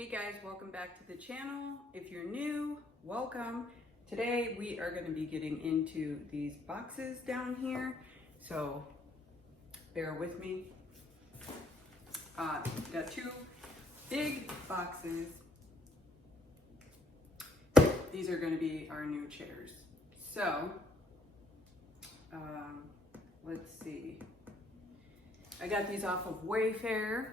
Hey guys, welcome back to the channel. If you're new, welcome. Today we are going to be getting into these boxes down here, so bear with me. Got two big boxes. These are going to be our new chairs. So, let's see. I got these off of Wayfair.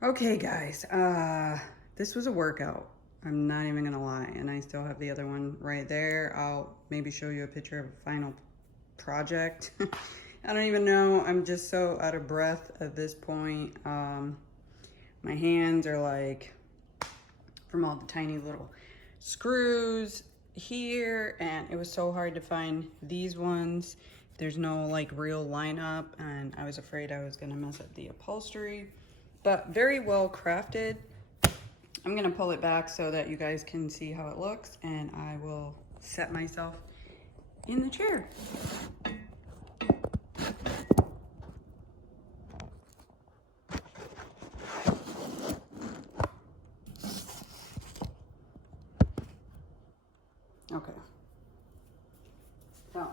Okay guys, this was a workout. I'm not even gonna lie, and I still have the other one right there. I'll maybe show you a picture of a final project. I don't even know, I'm just so out of breath at this point. My hands are like, from all the tiny little screws here, and it was so hard to find these ones. There's no like real lineup, and I was afraid I was gonna mess up the upholstery. But very well crafted. I'm gonna pull it back so that you guys can see how it looks, and I will set myself in the chair. Okay. Now,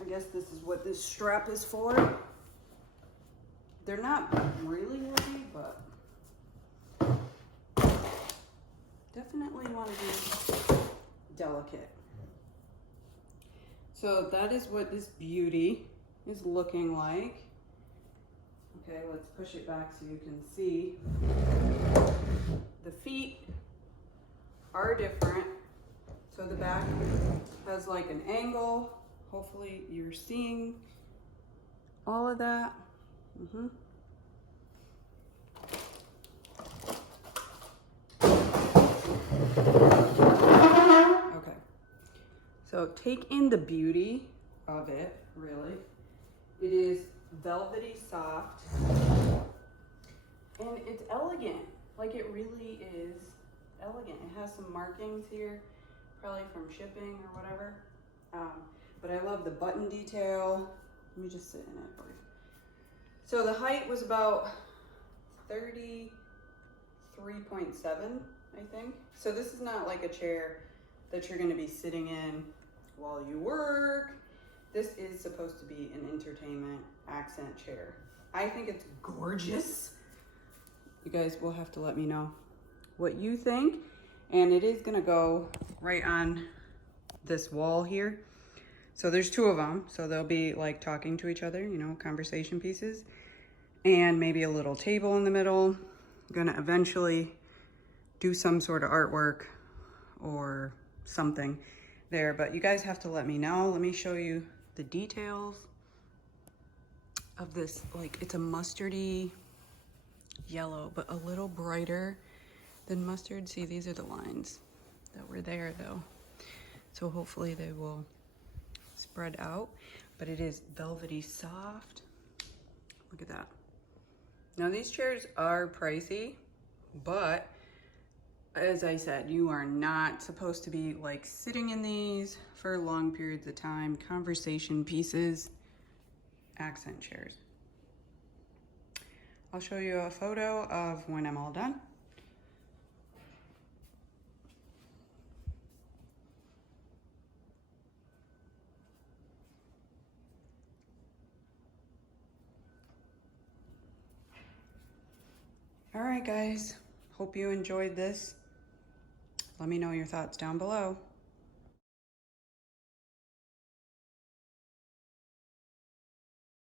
I guess this is what this strap is for. They're not really heavy, but definitely want to be delicate. So that is what this beauty is looking like. Okay, let's push it back so you can see. The feet are different. So the back has like an angle. Hopefully you're seeing all of that. Okay, so take in the beauty of it, really. It is velvety soft, and it's elegant. Like, it really is elegant. It has some markings here, probably from shipping or whatever. But I love the button detail. Let me just sit in it for you. So the height was about 33.7, I think. So this is not like a chair that you're gonna be sitting in while you work. This is supposed to be an entertainment accent chair. I think it's gorgeous. You guys will have to let me know what you think. And it is gonna go right on this wall here. So there's two of them. So they'll be like talking to each other, you know, conversation pieces. And maybe a little table in the middle. I'm gonna eventually do some sort of artwork or something there, but you guys have to let me know. Let me show you the details of this. Like, it's a mustardy yellow, but a little brighter than mustard. See, these are the lines that were there though. So hopefully they will spread out, but it is velvety soft. Look at that. Now these chairs are pricey, but as I said, you are not supposed to be like sitting in these for long periods of time. Conversation pieces, accent chairs. I'll show you a photo of when I'm all done. All right, guys, hope you enjoyed this. Let me know your thoughts down below.